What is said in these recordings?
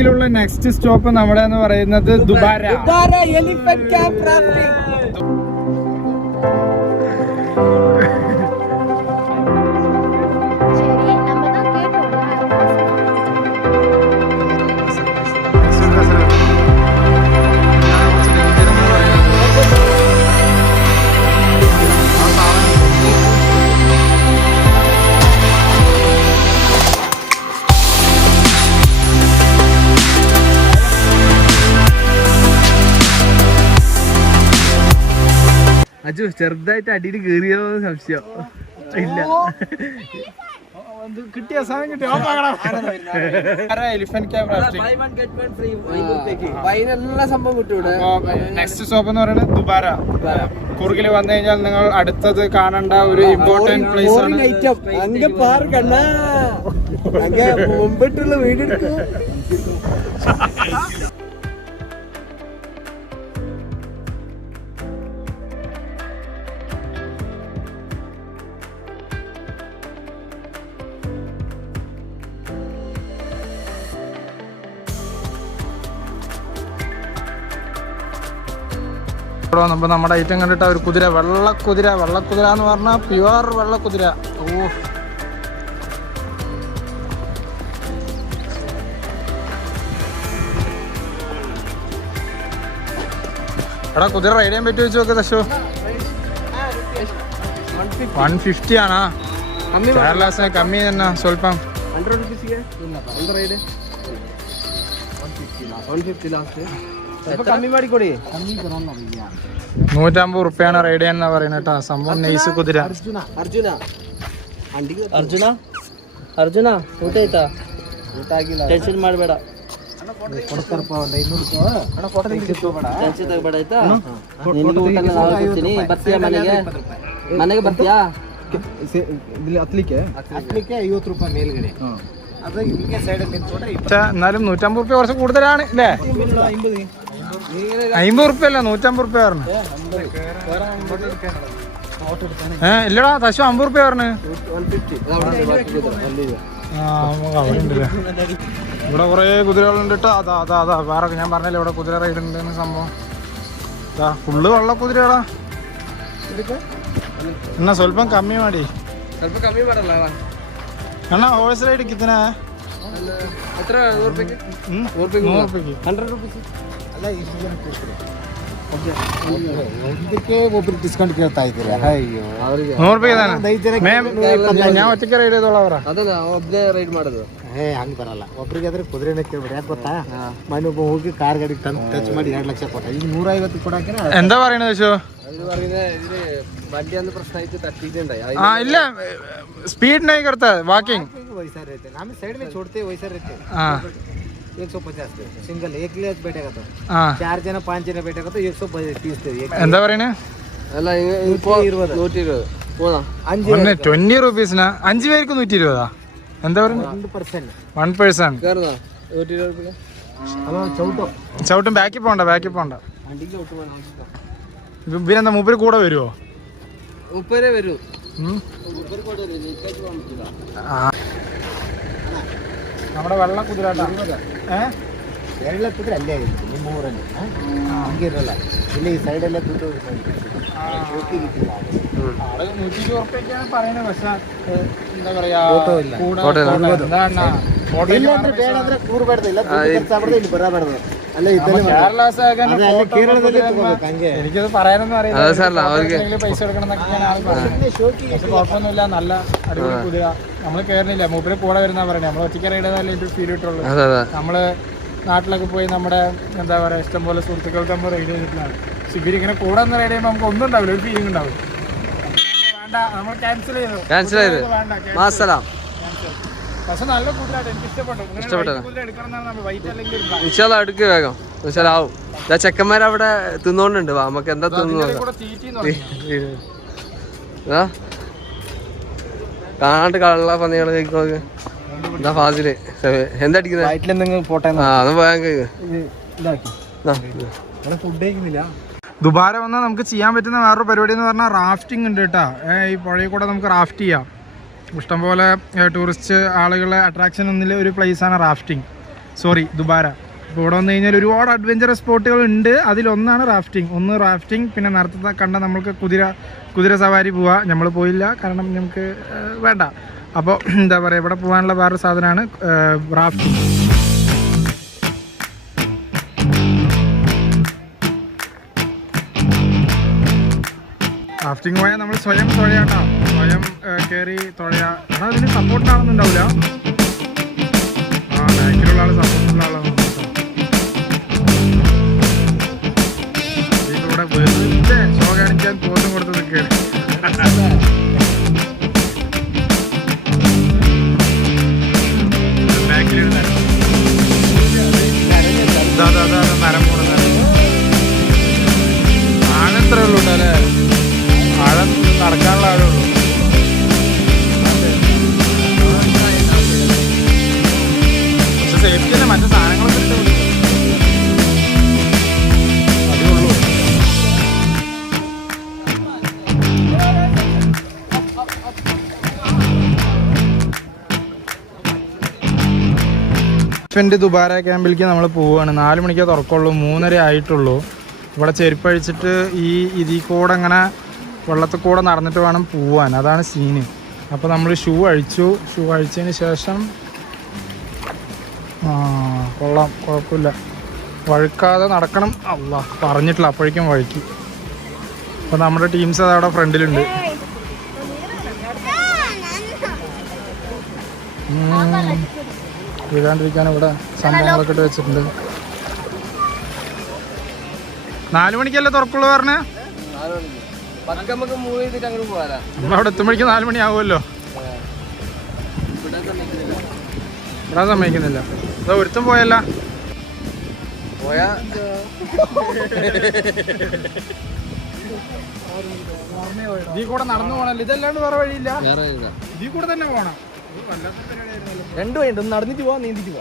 ുള്ള next stop നമ്മുടെ എന്ന് പറയുന്നത് Dubare elephant camp rafting. Aju ചെറുതായിട്ട് അടിയിൽ കേറിയോ സംശയം ഇല്ല. കിട്ടിയ സാധനം കിട്ടിയ എലിഫന്റ് ക്യാമ്പ് എല്ലാ സംഭവം കിട്ടൂടെ. നെക്സ്റ്റ് സ്റ്റോപ്പ് എന്ന് പറയുന്നത് ദുബാര. കുറുകിൽ വന്നു കഴിഞ്ഞാൽ നിങ്ങൾ അടുത്തത് കാണേണ്ട ഒരു ഇമ്പോർട്ടന്റ് പ്ലേസ് ആണ്. അങ്ങ് പാർക്കണ്ട അങ്ങ് മുമ്പിട്ടുള്ള വീട് എടുക്കും. നമ്മൾ നമ്മുടെ ഐറ്റം കണ്ടിട്ട് ഒരു കുതിര, വെള്ളക്കുതിര എന്ന് പറഞ്ഞാൽ പ്യുവർ വെള്ളക്കുതിര. ഓ എടാ കുതിര റൈഡ് ചെയ്യാൻ പറ്റി വെച്ച് നോക്ക് ദശോ. 150 ആണാ കേരളാസിന് കമ്മി തന്നെ സ്വല്പം. 150 റുപ്യാണ് റൈഡ് ചെയ്യാൻ പറയുന്നത് കേട്ടോ. സംഭവം നൈസ് കുതിര. ಅರ್ಜುನ ಊಟ ಆಯ್ತಾ? ಟೆನ್ಷನ್ ಮಾಡಬೇಡ, ಟೆನ್ಷನ್ ತಗೋಬೇಡ ಆಯ್ತಾ. ನಿನಗೆ ಊಟ ಎಲ್ಲ ನಾವೇ ಕೊಡ್ತೀನಿ. ಬರ್ತೀಯಾ ಮನೆಗೆ ಬರ್ತೀಯಾ? ಹತ್ಲಿಕ್ಕೆ 50 ರೂಪಾಯಿ ಮೇಲ್ಗಡೆ. എന്നാലും 150 റുപ്യ കുറച്ച് കൂടുതലാണ് അല്ലേ? 50 റുപ്യ അല്ല 150 റുപ്യ പറഞ്ഞു. ഇല്ലടാ തശു 50 റുപ്യ പറഞ്ഞു. ഇവിടെ കുറെ കുതിരകളുണ്ട് കേട്ടോ. അതാ വേറെ ഞാൻ പറഞ്ഞല്ലേ ഇവിടെ കുതിര റൈഡ് ഉണ്ടെന്ന് സംഭവം. ഫുള്ള് വെള്ള കുതിരകളാ. എന്നാ സ്വല്പം കമ്മി മാടി. അണ്ണാ ഹോഴ്സ് റൈഡ് കിത്തന 100 ರೂಪಾಯಿ. 100 ರೂಪಾಯಿ ಒಬ್ರು ಡಿಸ್ಕೌಂಟ್ ಕೇಳ್ತಾ ಇದ್ದೀರಾ? ಅಯ್ಯೋ 100 ರೂಪಾಯಿ ഞാൻ ഒറ്റയ്ക്ക് റൈഡ് ചെയ്തോളാം. ಅದನ್ನ ಒಬ್ಬನೇ ರೈಡ್ ಮಾಡೋದು. ಹಂಗ್ ಬರಲ್ಲ. ಒಬ್ರಿಗೆ ಆದ್ರೆ ಕುದುರೆನೇ ಕೇಳ್ಬಿಡಿ. ಯಾಕೆ ಗೊತ್ತಾ, ಮನೆ ಒಬ್ಬ ಹೋಗಿ ಕಾರ್ ಗಾಡಿ ಟಚ್ ಮಾಡಿ 2 ಲಕ್ಷ ಕೊಟ್ಟ. ಈಗ 150 ಕೊಡಾಕೆ എന്താ പറയണത് ദശു? വണ്ടി അന്ന് പ്രശ്നമായിട്ട് തട്ടിയിട്ടുണ്ടായി. ഇല്ല स्पीड नहीं करता वॉकिंग. वैसा रहते हम साइड में छोड़ते वैसा रहते. 150 सिंगल 1 ले बैठेगा तो 4 जन 5 जन बैठेगा तो 130. എന്താ പറയണേ? അല്ല 120 പോതാ 20 റുപ്പീസിനാ 5 പേർക്ക് 120. എന്താ പറയുന്നത്? 1% കേറുന്നാ 120 രൂപ. ചവിട്ടും ബാക്കിൽ പോണ്ട. ഇവരെന്താ മൂപ്പര് കൂടെ വരുമോ? ഉപ്പരെ വരൂ. നമ്മുടെ വെള്ള കുതിര കേരള കുതിര അല്ലേ 300 ಹಂಗೆ ಇರಲ್ಲ. ಇಲ್ಲಿ ಈ ಸೈಡ್ ಎಲ್ಲ ಕೂತು 120 റുപ്യക്കാണ് പറയുന്നത്. പക്ഷെ എന്താ പറയാ ಬೇಡಂದ್ರೆ ಕೂರ್ಬಾರ್ದು. ಇಲ್ಲ ಖರ್ಚಾಗ್ಬಾರ್ದು, ಇಲ್ಲಿ ಬರಬಾರ್ದು. അല്ല എനിക്കത് പറയാനൊന്നും അറിയില്ല. പൈസ കൊടുക്കണം കുഴപ്പമൊന്നുമില്ല. നല്ല അടിപൊളി കുതിര. നമ്മള് കയറുന്നില്ല, മൂപ്പര് കൂടെ വരുന്ന പറയുന്നത്. നമ്മൾ ഒറ്റയ്ക്ക് റൈഡ് ചെയ്താലേ ഫീൽ കിട്ടുള്ളൂ. നമ്മള് നാട്ടിലൊക്കെ പോയി നമ്മുടെ എന്താ പറയാ ഇഷ്ടംപോലെ സുഹൃത്തുക്കൾക്ക് നമ്മൾ റൈഡ് ചെയ്തിട്ടുള്ളതാണ്. പക്ഷെ ഇവരിങ്ങനെ കൂടെ ഒന്ന് റൈഡ് ചെയ്യുമ്പോൾ നമുക്ക് ഒന്നും ഉണ്ടാവില്ല, ഒരു ഫീലിംഗ് ഉണ്ടാവില്ല. വേണ്ട, നമ്മൾ ക്യാൻസൽ ചെയ്തു. പക്ഷെ നല്ല കുതിരായിട്ട് എനിക്ക് ഇഷ്ടപ്പെട്ടു. അടുക്ക് വേഗം ആവും. ചെക്കന്മാരവിടെ തിന്നോണ്ടുണ്ട്. നമുക്ക് എന്താ തിന്നു കാണാണ്ട് കള്ള പന്നികള് എന്താ ഫാസില് എന്താ അടിക്കുന്നത്? ദുബാര വന്നാൽ നമുക്ക് ചെയ്യാൻ പറ്റുന്ന വേറൊരു പരിപാടി എന്ന് പറഞ്ഞാൽ റാഫ്റ്റിംഗ് ഉണ്ട് കേട്ടോ. ഈ പുഴയിൽ കൂടെ നമുക്ക് റാഫ്റ്റ് ചെയ്യാം. ഇഷ്ടംപോലെ ടൂറിസ്റ്റ് ആളുകളെ അട്രാക്ഷൻ ഒന്നിൽ ഒരു പ്ലേസാണ് റാഫ്റ്റിംഗ്. സോറി ദുബാര. അപ്പോൾ ഇവിടെ വന്നു കഴിഞ്ഞാൽ ഒരുപാട് അഡ്വഞ്ചറസ് സ്പോട്ടുകൾ ഉണ്ട്. അതിലൊന്നാണ് റാഫ്റ്റിംഗ്. പിന്നെ നേരത്തെ കണ്ട നമുക്ക് കുതിര സവാരി പോവാം. നമ്മൾ പോയില്ല, കാരണം നമുക്ക് വേണ്ട. അപ്പോൾ എന്താ പറയുക, ഇവിടെ പോകാനുള്ള വേറൊരു സാധനമാണ് റാഫ്റ്റിംഗ്. റാഫ്റ്റിംഗ് പോയാൽ നമ്മൾ സ്വയം തുഴയാട്ടോ, സ്വയം കയറി തുഴയാ. എന്നാൽ അതിന് സപ്പോർട്ടിനാണെന്നുണ്ടാവില്ല. ബാക്കിലുള്ള ആൾ സപ്പോർട്ടുള്ള ആളാണ്. ഇവിടെ വെറുതെ ഷോ കാണിക്കാൻ പോലും കൊടുത്ത് നിൽക്കുകയാണ്. ബാക്കിലിരുന്ന മരം കൂടെ ആഴത്രേ ഉള്ളൂ അല്ലേ? ആഴം നടക്കാനുള്ള ആഴമുള്ളൂ. പക്ഷെ സേഫ്റ്റി അല്ലേ, മറ്റു സാധനങ്ങളൊക്കെ ഇട്ട് അതുള്ളൂ. ദുബാര ക്യാമ്പിലേക്ക് നമ്മൾ പോവുകയാണ്. 4 മണിക്കേ തുറക്കുള്ളൂ, 3:30 ആയിട്ടുള്ളൂ. ഇവിടെ ചെരുപ്പഴിച്ചിട്ട് ഇതിൽ കൂടെ അങ്ങനെ വെള്ളത്തിൽ കൂടെ നടന്നിട്ട് വേണം പോവാൻ. അതാണ് സീന്. അപ്പോൾ നമ്മൾ ഷൂ അഴിച്ചതിന് ശേഷം കൊള്ളാം, കുഴപ്പമില്ല, വഴുക്കാതെ നടക്കണം. അല്ലാ പറഞ്ഞിട്ടില്ല, അപ്പോഴേക്കും വഴുക്കി. അപ്പോൾ നമ്മുടെ ടീംസ് അതവിടെ ഫ്രണ്ടിലുണ്ട്. വീഴാണ്ടിരിക്കാൻ ഇവിടെ സംഭവങ്ങളൊക്കെ ഇട്ട് വെച്ചിട്ടുണ്ട്. 4 മണിക്കല്ലേ തുറക്കുള്ളൂ പറഞ്ഞേ? നമ്മളവിടെ എത്തുമ്പോഴേക്കും 4 മണി ആവുമല്ലോ. വിടാൻ സമ്മതിക്കുന്നില്ല. അതോ ഒരുത്തം പോയല്ല ഇതിൽ കൂടെ നടന്നു പോകണല്ലോ, ഇതല്ലാണ്ട് വേറെ വഴിയില്ല. ഇതിൽ കൂടെ തന്നെ പോകണം. രണ്ടു വഴിയുണ്ട്, ഒന്ന് നടന്നിട്ട് പോവാ, നീന്തിട്ട്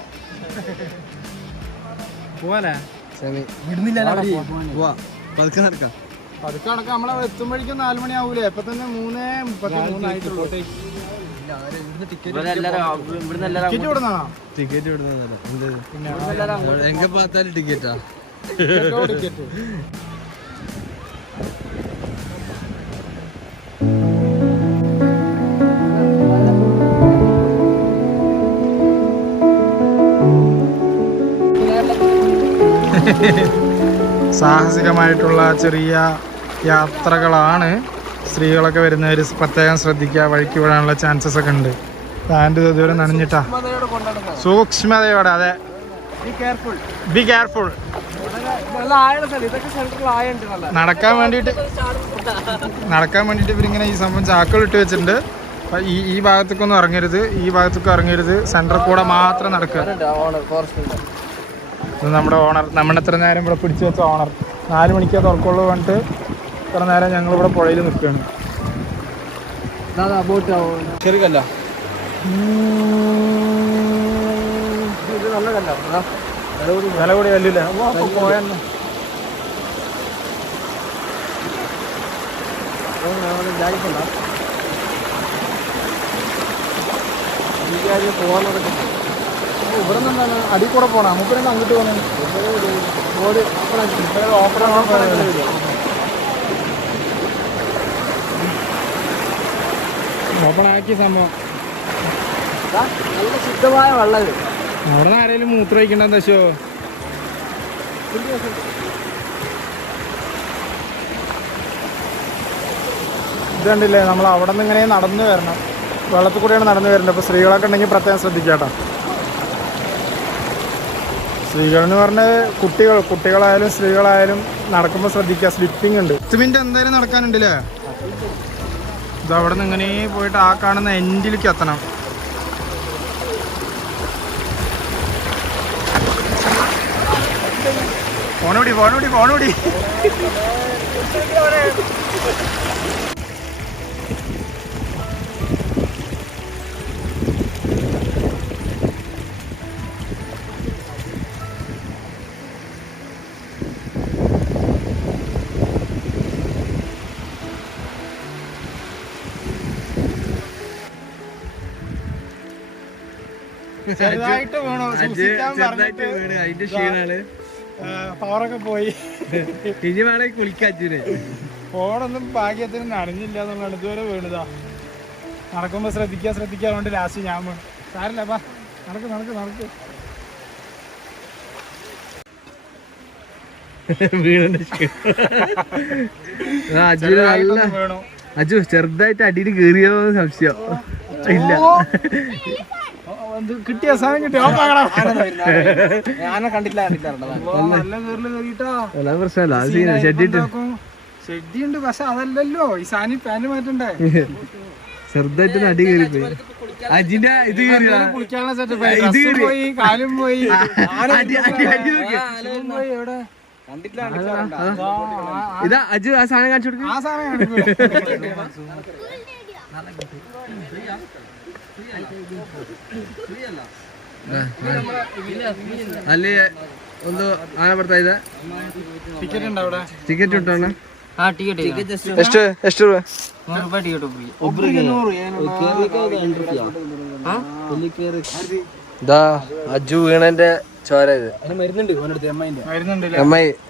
പോവാനേ വിടുന്നില്ല. പതുക്കെ നടക്കാം. പതുക്കെ നടക്കാം. നമ്മളവിടെ എത്തുമ്പോഴേക്കും 4 മണി ആവൂലേ? ഇപ്പൊ തന്നെ 3:33 ആയിട്ടുള്ളൂ. ടിക്കറ്റ് കൊടുന്നാണോ? ടിക്കറ്റ് എങ്ക പാത്താലും ടിക്കറ്റാ. ടിക്കറ്റ് സാഹസികമായിട്ടുള്ള ചെറിയ യാത്രകളാണ്. സ്ത്രീകളൊക്കെ വരുന്നവർ പ്രത്യേകം ശ്രദ്ധിക്കുക, വഴിക്ക് വിടാനുള്ള ചാൻസസ് ഒക്കെ ഉണ്ട്. പാൻറ് ഇതുവരെ നനഞ്ഞിട്ടാ. സൂക്ഷ്മതയോടെ, അതെ, ബി കെയർഫുൾ. നടക്കാൻ വേണ്ടിയിട്ട് ഇവരിങ്ങനെ ഈ സംഭവം ചാക്കുകൾ ഇട്ട് വെച്ചിട്ടുണ്ട്. ഈ ഭാഗത്തേക്കൊന്നും ഇറങ്ങരുത്, ഈ ഭാഗത്തേക്ക് ഇറങ്ങരുത്, സെൻറ്ററിൽ കൂടെ മാത്രം നടക്കുക. ഇത് നമ്മുടെ ഓണർ, നമ്മളെത്ര നേരം ഇവിടെ പിടിച്ചു വെച്ച ഓണർ. 4 മണിക്കേ തുറക്കുള്ളൂ പറഞ്ഞിട്ട് ഇത്ര നേരം ഞങ്ങളിവിടെ പുഴയിൽ നിൽക്കുകയാണ്. ചെറുകല്ല വില കൂടി കല്ലില്ല. പോയെന്ന് ഇവിടെ നിന്നാണ് അടി കൂടെ പോണ. നമുക്ക് അങ്ങോട്ട് പോകണം. ഓപ്പണാക്കിയ സംഭവം. നല്ല ശുദ്ധമായ വെള്ളം. അവിടെ നിന്ന് ആരെങ്കിലും മൂത്രം ഒഴിക്കണ്ടെന്ന് വെച്ചോ? ഇത് കണ്ടില്ലേ, നമ്മൾ അവിടെ നിന്ന് ഇങ്ങനെ നടന്നു വരണം. വെള്ളത്തിൽ കൂടെയാണ് നടന്നു വരുന്നത്. അപ്പോൾ സ്ത്രീകളൊക്കെ ഉണ്ടെങ്കിൽ പ്രത്യേകം ശ്രദ്ധിക്കാട്ടോ. സ്ത്രീകളെന്ന് പറഞ്ഞാൽ കുട്ടികളായാലും സ്ത്രീകളായാലും നടക്കുമ്പോൾ ശ്രദ്ധിക്കുക. സ്ലിപ്പിംഗ് ഉണ്ട്. 10 മിനിറ്റ് എന്തായാലും നടക്കാനുണ്ടല്ലേ? ഇത് അവിടെ നിന്ന് ഇങ്ങനെ പോയിട്ട് ആ കാണുന്ന എൻഡിലേക്ക് എത്തണം. ഫോണോടി ചെറുതായിട്ട് വീണു. സൂക്ഷിക്കാൻ പറഞ്ഞിട്ട് അതിന്റെ ക്ഷീണാണ്. പവറൊക്കെ പോയി. ഇനി വേണമെങ്കിൽ കുളിക്കാച്ചൂര്. ഫോണൊന്നും ഭാഗ്യത്തിന് നനഞ്ഞില്ല എന്നുള്ളതാണ്. ഇതുവരെ വീണതാ. നടക്കുമ്പോ ശ്രദ്ധിക്കാൻ കൊണ്ട് ലാസ്റ്റ് ഞാൻ വീണു. സാരില്ല, പാ നടക്ക്. അജു ചെറുതായിട്ട് അടിയിൽ കേറിയോ സംശയം ഇല്ല. കിട്ടിയ സാധനം കിട്ടിയ കണ്ടില്ല നല്ല പ്രശ്നമല്ല. ഷെഡിയുണ്ട്, പക്ഷെ അതല്ലല്ലോ ഈ സാധനം പാന്റ് മാറ്റണ്ടേ. ചെറുതായിട്ട് അടി കയറിപ്പോയി. അജിന്റെ ഇത് കുളിക്കാനുള്ള സെറ്റപ്പ് പോയി, കാലും പോയി. ഇതാ അജു ആ സാധനം കാണിച്ചു കൊടുക്കും. ആ സാധനം ಅಲ್ಲಿ ಒಂದು ಆನೆ ಬರ್ತಾ ಇದೆ. ಟಿಕೆಟ್ ಉಂಟಾ അവിടെ? ಟಿಕೆಟ್ ಉಂಟಣ್ಣ? ಹಾ ಟಿಕೆಟ್ ಎಷ್ಟು ರೂಪಾಯಿ? 100 ರೂಪಾಯಿ ಟಿಕೆಟ್ ಒಬ್ರಿಗೆ 100. ദാ അജു വീണന്റെ ചോര ഇത്.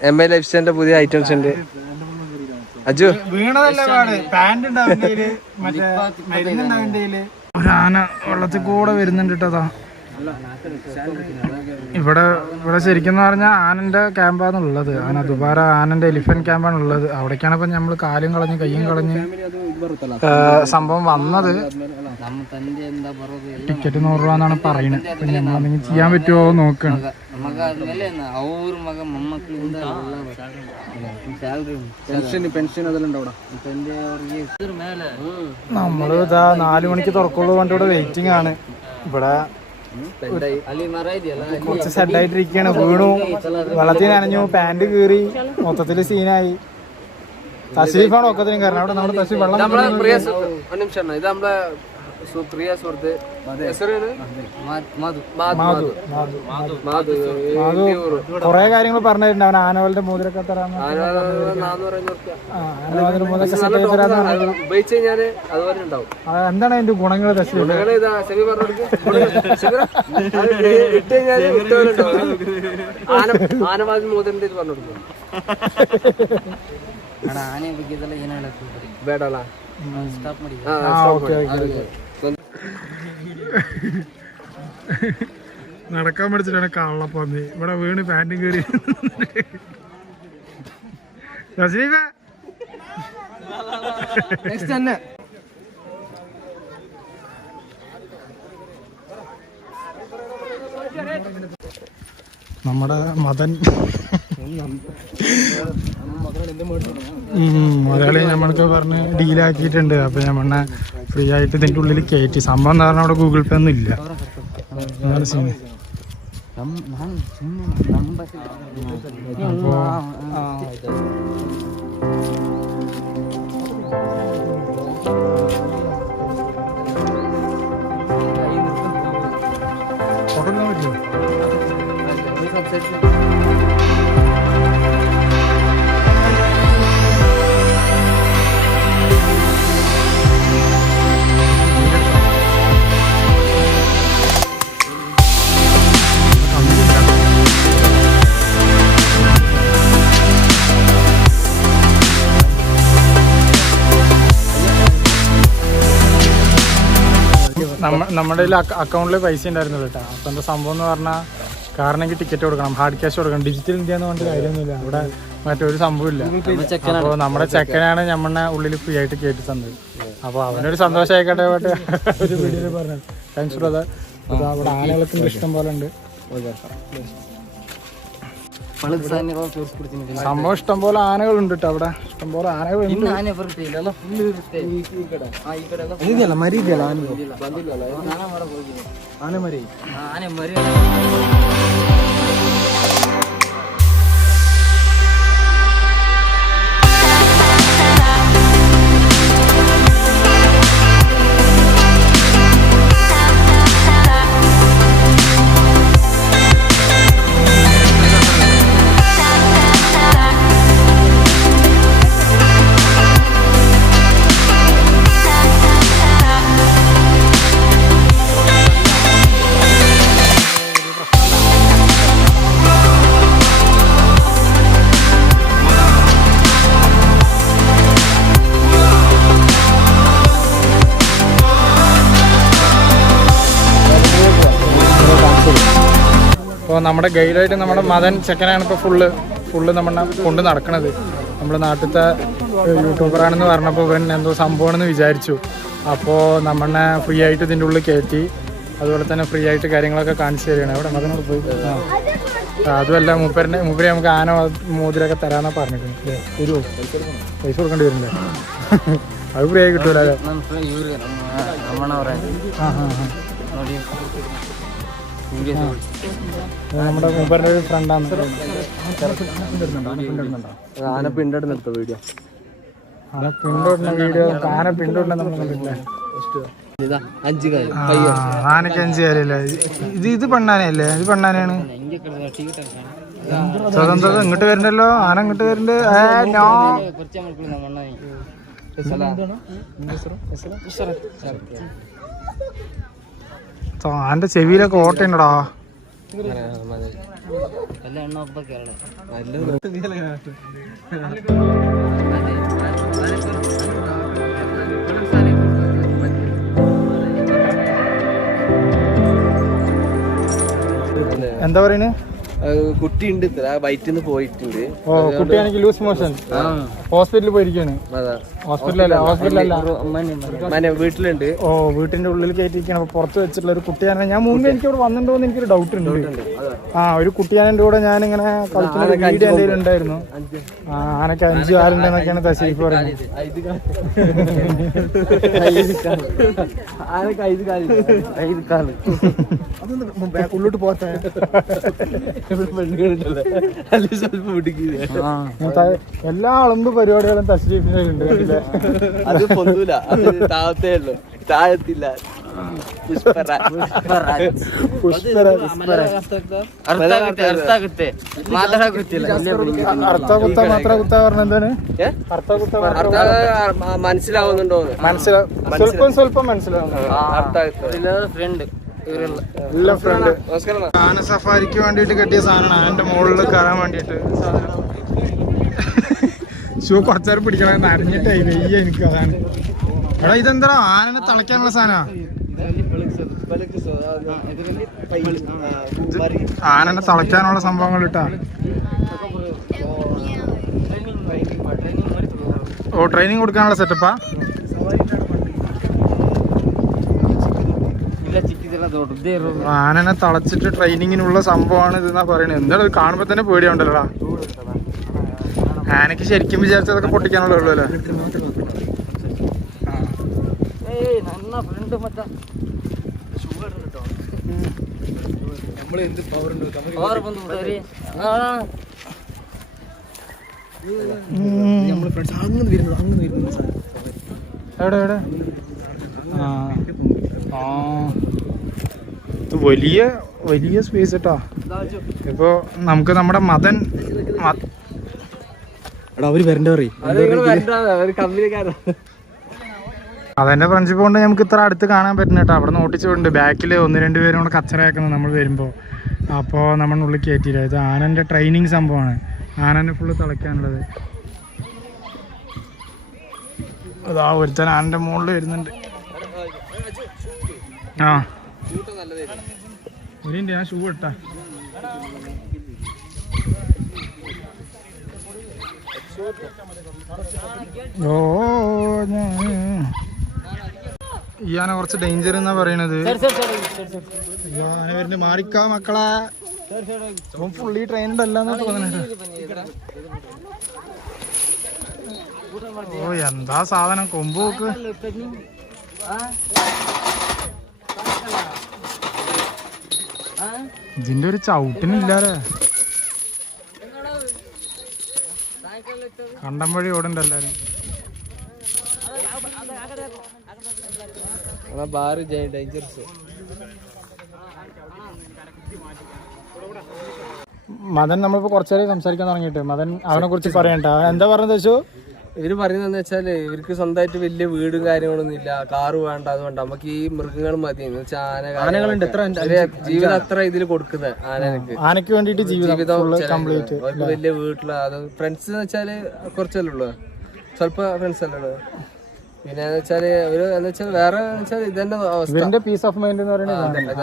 എം ഐ ലൈഫ് സ്റ്റൈലിന്റെ പുതിയ ഐറ്റംസ് ഉണ്ട്. അജു വീണതല്ലേ പാട്, പാന്റ് ഉണ്ടാവില്ല, മറ്റേ മരുന്നുണ്ടാവില്ല. ഒരാന വെള്ളത്തിൽ കൂടെ വരുന്നുണ്ട് കേട്ടോ. ഇവിടെ ശരിക്കും പറഞ്ഞാൽ ആനന്റെ ക്യാമ്പാണ് ഉള്ളത്. ആന ദുബാര ആനന്റെ എലിഫന്റ് ക്യാമ്പാണ് ഉള്ളത്. അവിടേക്കാണ് ഇപ്പൊ നമ്മള് കാലും കളഞ്ഞ് കയ്യും കളഞ്ഞ് സംഭവം വന്നത്. ടിക്കറ്റ് 100 രൂപ എന്നാണ് പറയുന്നത്. അപ്പൊ നമ്മളെന്തെങ്കിലും ചെയ്യാൻ പറ്റുമോ നോക്കണം. നമ്മള് ഇതാ 4 മണിക്ക് തുറക്കുള്ളൂ കൊണ്ട് ഇവിടെ വെയിറ്റിംഗ് ആണ്. ഇവിടെ കുറച്ച് സെഡായിട്ടിരിക്കുകയാണ്. വീണു, വെള്ളത്തിൽ നനഞ്ഞു, പാന്റ് കീറി, മൊത്തത്തില് സീനായി. തശീഫാണ് ഒക്കത്തിനും കാരണം. അവിടെ നമ്മുടെ തശീഫ് വെള്ളം കൊറേ കാര്യങ്ങൾ പറഞ്ഞിട്ടുണ്ട്. അവൻ ആനവലിന്റെ മോതിരൊക്കെ തരാൻ, എന്താണ് അതിന്റെ ഗുണങ്ങൾ? നടക്കാൻ പഠിച്ചിട്ടാണ് കള്ളപ്പന്നി. ഇവിടെ വീണ് പാന്റും കയറി. നമ്മുടെ മതൻ മുതലാളി നമ്മൾക്ക് പറഞ്ഞ് ഡീലാക്കിയിട്ടുണ്ട്. അപ്പൊ നമ്മളെ ഫ്രീ ആയിട്ട് ഇതിന്റെ ഉള്ളിൽ കയറ്റി. സംഭവം എന്ന് പറഞ്ഞാൽ അവിടെ ഗൂഗിൾ പേ ഒന്നും ഇല്ല. നമ്മുടെ അക്കൗണ്ടിൽ പൈസ ഉണ്ടായിരുന്നു കേട്ടോ. അപ്പം എന്താ സംഭവം എന്ന് പറഞ്ഞാൽ കാരണമെങ്കിൽ ടിക്കറ്റ് കൊടുക്കണം, ഹാർഡ് ക്യാഷ് കൊടുക്കണം. ഡിജിറ്റൽ ഇന്ത്യ എന്ന് പറഞ്ഞിട്ട് കാര്യമൊന്നുമില്ല അവിടെ, മറ്റൊരു സംഭവമില്ല. അപ്പോൾ നമ്മുടെ ചെക്കനാണ് നമ്മളെ ഉള്ളിൽ ഫ്രീ ആയിട്ട് കയറ്റി തന്നത്. അപ്പോൾ അവനൊരു സന്തോഷമായിക്കട്ടെ ഒരു വീഡിയോയിൽ പറഞ്ഞത്. Thanks for that. അപ്പോൾ അവിടെ ആനകൾക്ക് ഇഷ്ടം പോലെ ഉണ്ട്. സംഭവം ഇഷ്ടംപോലെ ആനകളുണ്ട് കേട്ടോ അവിടെ. ഇഷ്ടംപോലെ ആനകളുണ്ട്. ആനമരി അപ്പോൾ നമ്മുടെ ഗൈഡായിട്ട് നമ്മുടെ മദൻ ചെക്കനാണ് ഇപ്പോൾ ഫുള്ള് നമ്മളെ കൊണ്ട് നടക്കണത്. നമ്മുടെ നാട്ടിലത്തെ യൂട്യൂബറാണെന്ന് പറഞ്ഞപ്പോൾ ഇവൻ എന്തോ സംഭവമാണെന്ന് വിചാരിച്ചു. അപ്പോൾ നമ്മളെ ഫ്രീ ആയിട്ട് ഇതിൻ്റെ ഉള്ളിൽ കയറ്റി, അതുപോലെ തന്നെ ഫ്രീ ആയിട്ട് കാര്യങ്ങളൊക്കെ കാണിച്ചു തരികയാണ്. അവിടെ മദനോട് പോയി അതുമല്ല മൂപ്പരെ നമുക്ക് ആന മോതിരൊക്കെ തരാമെന്നാണ് പറഞ്ഞിട്ടുണ്ട്. ഒരു പൈസ കൊടുക്കേണ്ടി വരുന്നുണ്ട്. അത് ഫ്രീ ആയി കിട്ടൂല അല്ലേ? നമ്മുടെ മൂപ്പറിന്റെ ഒരു ഫ്രണ്ടാണ്. ആന പിണ്ടിടുന്ന വീഡിയോ ആന പിണ്ടിടുന്ന നമ്മൾ കണ്ടിട്ടില്ലേ? 5 കാര്യം ആനക്ക് 5 കാര്യമില്ല. ഇത് പെണ്ണാനയല്ലേ? ഇത് പെണ്ണാനാണ്. സ്വതന്ത്രത ഇങ്ങോട്ട് വരണ്ടല്ലോ, ആന ഇങ്ങോട്ട് വരണ്ട്. ആന്റെ ചെവിയിലൊക്കെ ഓട്ടയുണ്ടടാ. എന്താ പറയുന്നത്? കുട്ടിയുണ്ട്, വയറ്റിന്ന് പോയിട്ടുണ്ട്. ഓ, കുട്ടിയാണെങ്കിൽ ലൂസ് മോഷൻ ഹോസ്പിറ്റലിൽ പോയിരിക്കാണ്. ഹോസ്പിറ്റലല്ല വീട്ടിലുണ്ട്. ഓ, വീട്ടിന്റെ ഉള്ളിൽ കയറ്റിയിരിക്കണം. അപ്പൊ പുറത്ത് വെച്ചിട്ടുള്ള ഒരു കുട്ടിയാനെ ഞാൻ മുമ്പ് എനിക്ക് ഇവിടെ വന്നിട്ടുണ്ടോ എന്ന് എനിക്കൊരു ഡൗട്ട് ഉണ്ട്. ഒരു കുട്ടിയാനന്റെ കൂടെ ഞാനിങ്ങനെ കളിക്കുന്ന വീഡിയോ എന്തെങ്കിലും ഉണ്ടായിരുന്നു. ആനക്ക് 5 കാലുണ്ടെന്നൊക്കെയാണ് തശീഫ് പറയുന്നത്. ഉള്ളോട്ട് പോട്ടെ. എല്ലാ അളമ്പ് പരിപാടികളും തശീഫിനുണ്ട്. അത് പൊന്തൂല, അത് താഴത്തേ ഉള്ളു, താഴത്തില്ല. മനസ്സിലാവുന്നുണ്ടോ? സ്വല്പം മനസ്സിലാവുന്നു. ആന സഫാരിക്ക് വേണ്ടിട്ട് കെട്ടിയ സാധനമാണ്. ആനന്റെ മുകളിൽ കയറാൻ വേണ്ടിട്ട് ഷൂ കുറച്ചേരം പിടിക്കണം. നനഞ്ഞിട്ടായി വെയ്യ എനിക്ക്. അതാണ് എടാ, ഇതെന്താ ആനനെ തളയ്ക്കാനുള്ള സാധന? ആനനെ തളയ്ക്കാനുള്ള സംഭവങ്ങൾ ഇട്ടാ. ഓ, ട്രെയിനിങ് കൊടുക്കാനുള്ള സെറ്റപ്പാ. ആനനെ തളച്ചിട്ട് ട്രെയിനിങ്ങിനുള്ള സംഭവമാണ് ഇതെന്നാ പറയണത്. എന്താ കാണുമ്പോ തന്നെ പേടിയുണ്ടല്ലോടാ. ആനക്ക് ശരിക്കും വിചാരിച്ചതൊക്കെ പൊട്ടിക്കാനുള്ള ഉള്ളൂല്ലേ? എവിടെ എവിടെ? ഇത് വലിയ സ്പേസ് കേട്ടോ. ഇപ്പൊ നമുക്ക് നമ്മുടെ മദൻ അവര് വരണ്ട പറയും. അതെന്റെ ഫ്രണ്ട്ഷിപ്പ് കൊണ്ട് നമുക്ക് ഇത്ര അടുത്ത് കാണാൻ പറ്റുന്ന കേട്ടോ. അവിടെ നോട്ടിച്ചുകൊണ്ട് ബാക്കിൽ 1-2 പേരും കൂടെ കച്ചറയാക്കുന്നത് നമ്മൾ വരുമ്പോൾ. അപ്പോൾ നമ്മളുള്ളിൽ കയറ്റിയില്ല. ഇത് ആനന്റെ ട്രെയിനിങ് സംഭവമാണ്. ആനനെ ഫുള്ള് തിളയ്ക്കാനുള്ളത്. അതാ ഒരുത്തൻ ആനന്റെ മുകളിൽ വരുന്നുണ്ട്. ഒരു മിനിറ്റ്, ഞാൻ ഷൂ ഇട്ടാ. ഓ, ഈ ആന കുറച്ച് ഡേഞ്ചർ എന്നാ പറയണത്. ആന വരുന്നുണ്ട്, മാറിക്കാ മക്കളെ. ഫുള്ളി ട്രെയിൻഡ് അല്ലാന്ന് തോന്നുന്നുണ്ട്. ഓ, എന്താ സാധനം, കൊമ്പ് നോക്ക്. ഇതിന്റെ ഒരു ചവിട്ടിനില്ലാലേ. കണ്ടം വഴി ഓടണ്ട എല്ലാരും. മദൻ നമ്മളിപ്പോ കുറച്ചേരം സംസാരിക്കാൻ തുടങ്ങിയിട്ട് മദൻ അവനെ കുറിച്ച് പറയണ്ട. എന്താ പറഞ്ഞത് വെച്ചു? ഇവര് പറയുന്നതെന്ന് വെച്ചാല് ഇവർക്ക് സ്വന്തമായിട്ട് വലിയ വീടും കാര്യങ്ങളൊന്നും ഇല്ല, കാറ് വേണ്ട, അതുകൊണ്ട് നമുക്ക് ഈ മൃഗങ്ങൾ മതി. എന്ന് വെച്ചാൽ ആനകളുണ്ട്, ജീവിതം അത്ര ഇതിൽ കൊടുക്കുന്നത് ആനക്ക് വേണ്ടിട്ട് ജീവിതം കംപ്ലീറ്റ്. വലിയ വീട്ടില് അത് ഫ്രണ്ട്സ് എന്ന് വെച്ചാല് കുറച്ചല്ലേ ഉള്ളു, സ്വല്പ ഫ്രണ്ട്സ് അല്ലേ ഉള്ളു. പിന്നെ വെച്ചാല് ഒരു എന്ന് വെച്ചാൽ വേറെ ഇതന്നെ അവസ്ഥ. ഇതിന്റെ പീസ് ഓഫ് മൈൻഡ് എന്ന് പറയുന്നത്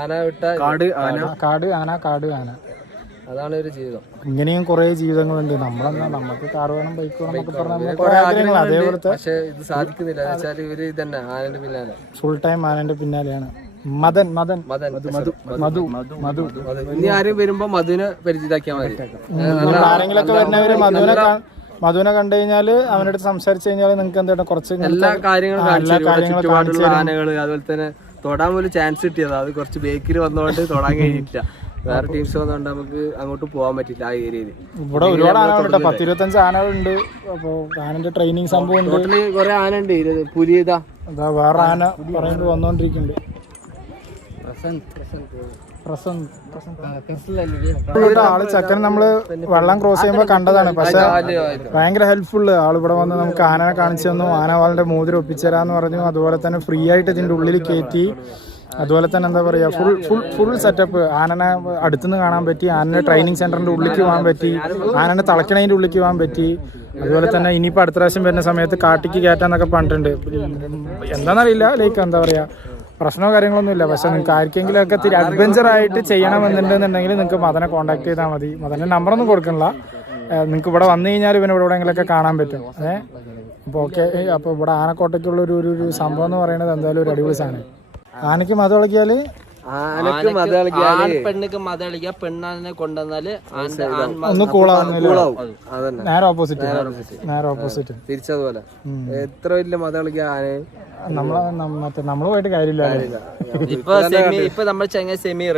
ആന വിട്ട കാട് ആന അതാണ് ഒരു ജീവിതം. ഇങ്ങനെയും കുറെ ജീവിതങ്ങളുണ്ട്. നമുക്ക് കാർ വേണം, ബൈക്ക് വേണം എന്നൊക്കെ പറഞ്ഞാൽ അതേപോലത്തെ, പക്ഷെ ഇത് സാധിക്കുന്നില്ല. എന്ന് വെച്ചാൽ ഇവര് ഇതന്നെ ആനന്റെ പിന്നാലെ ഫുൾ ടൈം ആനന്റെ പിന്നാലെയാണ്. മധു ഇനി ആരും വരുമ്പോ മധുവിനെ പരിചിതാക്കിയാൽ മതി. ആരെങ്കിലൊക്കെ വരുന്നവര് മധുവിനെ കണ്ടു കഴിഞ്ഞാല് അവനടുത്ത് സംസാരിച്ചു കഴിഞ്ഞാൽ നിങ്ങൾക്ക് എന്താണ് കുറച്ച് എല്ലാ കാര്യങ്ങളും ചുറ്റുപാടുള്ള ആനകള്, അതുപോലെ തന്നെ തൊടാൻ പോലും ചാൻസ് കിട്ടിയതാ. അത് കുറച്ച് ബേക്കിൽ വന്നോണ്ട് തൊടാൻ കഴിഞ്ഞിട്ടില്ല. വേറെ ടീംസ് വന്നോണ്ട് നമുക്ക് അങ്ങോട്ട് പോകാൻ പറ്റില്ല ആ ഏരിയയിൽ. ഇവിടെ ഒരുപാട് ആനകളുണ്ട്, 10-25 ആനകളുണ്ട്. അപ്പൊ ആനന്റെ ട്രെയിനിങ് സംഭവം ഉണ്ട്. ടോട്ടല് കുറെ ആന ഉണ്ട്. പുലി ഇതാ വേറെ ആന പറയുന്നത് വന്നോണ്ടിരിക്കുന്നുണ്ട്. ആള് ചക്കൻ നമ്മള് വെള്ളം ക്രോസ് ചെയ്യുമ്പോ കണ്ടതാണ്. പക്ഷെ ഭയങ്കര ഹെൽപ്ഫുള്ള് ആള്. ഇവിടെ വന്ന് നമുക്ക് ആനനെ കാണിച്ചു തന്നു. ആനവാളിന്റെ മോതിരം ഒപ്പിച്ചേരാന്ന് പറഞ്ഞു. അതുപോലെ തന്നെ ഫ്രീ ആയിട്ട് ഇതിന്റെ ഉള്ളിൽ കയറ്റി. അതുപോലെ തന്നെ എന്താ പറയാ, ഫുൾ സെറ്റപ്പ്. ആനനെ അടുത്തുനിന്ന് കാണാൻ പറ്റി. ആനനെ ട്രെയിനിങ് സെന്ററിന്റെ ഉള്ളിലേക്ക് പോകാൻ പറ്റി. ആനനെ തളക്കണതിന്റെ ഉള്ളിലേക്ക് പോകാൻ പറ്റി. അതുപോലെ തന്നെ ഇനിയിപ്പോ അടുത്ത പ്രാവശ്യം വരുന്ന സമയത്ത് കാട്ടിക്ക് കയറ്റാന്നൊക്കെ പറഞ്ഞിട്ടുണ്ട്. എന്താണെന്നറിയില്ല, ലൈക്ക് എന്താ പറയാ, പ്രശ്നമോ കാര്യങ്ങളൊന്നും ഇല്ല. പക്ഷെ നിങ്ങൾക്ക് ആർക്കെങ്കിലും ഒക്കെ ഇത്തിരി അഡ്വഞ്ചർ ആയിട്ട് ചെയ്യണമെന്നുണ്ടെന്നുണ്ടെങ്കിൽ നിങ്ങൾക്ക് മദനെ കോൺടാക്ട് ചെയ്താൽ മതി. മദന്റെ നമ്പറൊന്നും കൊടുക്കണില്ല. നിങ്ങൾക്ക് ഇവിടെ വന്നു കഴിഞ്ഞാൽ ഇവന് ഇവിടെ എവിടെയെങ്കിലൊക്കെ കാണാൻ പറ്റും. അപ്പോൾ ഓക്കെ. അപ്പോൾ ഇവിടെ ആനക്കോട്ടയ്ക്കുള്ള ഒരു സംഭവം എന്ന് പറയുന്നത് എന്തായാലും ഒരു അടിപൊളി സാധനം. ആനയ്ക്ക് മത കളിക്കാല് പെണ്ണുക്ക് മത കളിക്കുക. പെണ്ണാനെ കൊണ്ടുവന്നാല് ഒന്ന് കൂളാവുന്നില്ല. നേരെ ഓപ്പോസിറ്റ് തിരിച്ചതുപോലെ എത്ര വലിയ മത കളിക്കുക ആനയെ നമ്മള് പോയിട്ട് കാര്യമില്ല. ഇപ്പൊ നമ്മൾ ചങ്ങ സെമീർ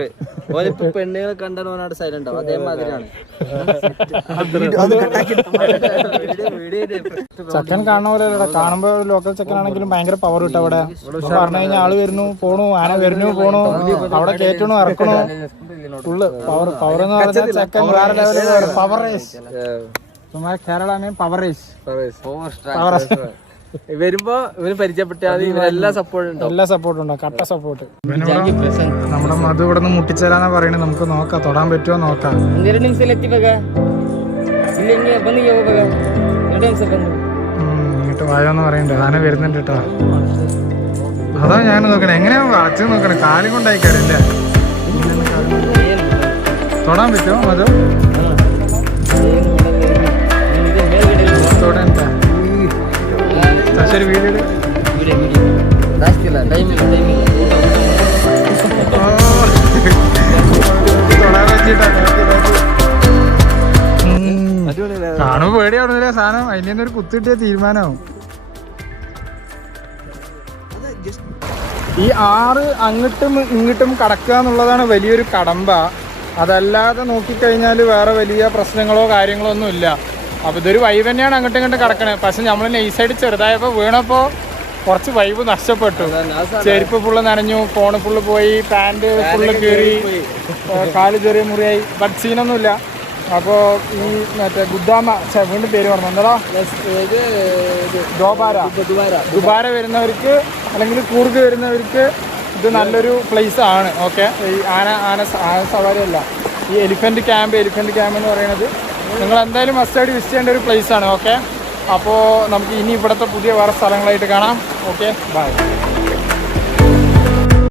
പെണ്ണുകളെ കണ്ടോനാട് സൈലന്റ് ആവും. അതേമാതിരിയാണ് ചക്കൻ കാണുന്ന പോലെ കാണുമ്പോ ലോക്കൽ ചക്കനാണെങ്കിലും ഭയങ്കര പവർ കിട്ടും. അവിടെ പറഞ്ഞു കഴിഞ്ഞാൽ ആള് വരുന്നു പോണു, ആന വരുന്നു പോണു, അവിടെ കേറ്റണു ഇറക്കണു. ഫുള്ള് പവർ എന്ന് പറഞ്ഞാൽ ചക്കൻ വേറെ ലെവലിൽ power race. Kerala power race. വരുമ്പോ ഇവന് പരിചയപ്പെട്ടാൽ എല്ലാ സപ്പോർട്ടും ഉണ്ടാവും. കട്ട സപ്പോർട്ട്. നമ്മുടെ മധു ഇവിടെ നിന്ന് മുട്ടിച്ചേരാന്നാ പറയണത്. നമുക്ക് നോക്കാം, തൊടാൻ പറ്റുമോ നോക്കാം. ഇങ്ങോട്ട് വായോന്ന് പറയണ്ടേ. ആന വരുന്നുണ്ട് കേട്ടോ. അതാ ഞാൻ നോക്കണേ, എങ്ങനെയാ വളച്ചു നോക്കണേ. കാലും കൊണ്ടായിക്കാരില്ലേ. തൊടാൻ പറ്റുമോ മധു? തൊടാൻ ശരി. വീഡിയോ കാണുമ്പോ പേടിയാവുന്നില്ല സാധനം. അതിന്റെ ഒരു കുത്തിട്ടിയ തീരുമാനമാവും. ഈ ആറ് അങ്ങോട്ടും ഇങ്ങോട്ടും കടക്കുക എന്നുള്ളതാണ് വലിയൊരു കടമ്പ. അതല്ലാതെ നോക്കിക്കഴിഞ്ഞാൽ വേറെ വലിയ പ്രശ്നങ്ങളോ കാര്യങ്ങളോ ഒന്നും ഇല്ല. അപ്പോൾ ഇതൊരു വൈബ് തന്നെയാണ് അങ്ങോട്ടും ഇങ്ങോട്ടും കിടക്കണത്. പക്ഷെ നമ്മൾ നൈസായിട്ട് ചെറുതായപ്പോൾ വീണപ്പോൾ കുറച്ച് വൈബ് നഷ്ടപ്പെട്ടു. ചെരുപ്പ് ഫുള്ള് നനഞ്ഞു, ഫോണ് ഫുള്ള് പോയി, പാൻറ് ഫുള്ള് കീറി, കാല് ചെറിയ മുറിയായി. ബട്ട് സീനൊന്നുമില്ല. അപ്പോൾ ഈ മറ്റേ ഗുദാമ വീണ്ടും പേര് പറഞ്ഞു എന്താ ദുബാര വരുന്നവർക്ക് അല്ലെങ്കിൽ കൂർഗ് വരുന്നവർക്ക് ഇത് നല്ലൊരു പ്ലേസ് ആണ്. ഓക്കെ. ഈ ആന സവാരിയല്ല, ഈ എലിഫന്റ് ക്യാമ്പ് എന്ന് പറയുന്നത് നിങ്ങൾ എന്തായാലും മസ്റ്റായിട്ട് വിസിറ്റ് ചെയ്യേണ്ട ഒരു പ്ലേസ് ആണ്. ഓക്കെ. അപ്പോൾ നമുക്ക് ഇനി ഇവിടുത്തെ പുതിയ വേറെ സ്ഥലങ്ങളായിട്ട് കാണാം. Okay, by.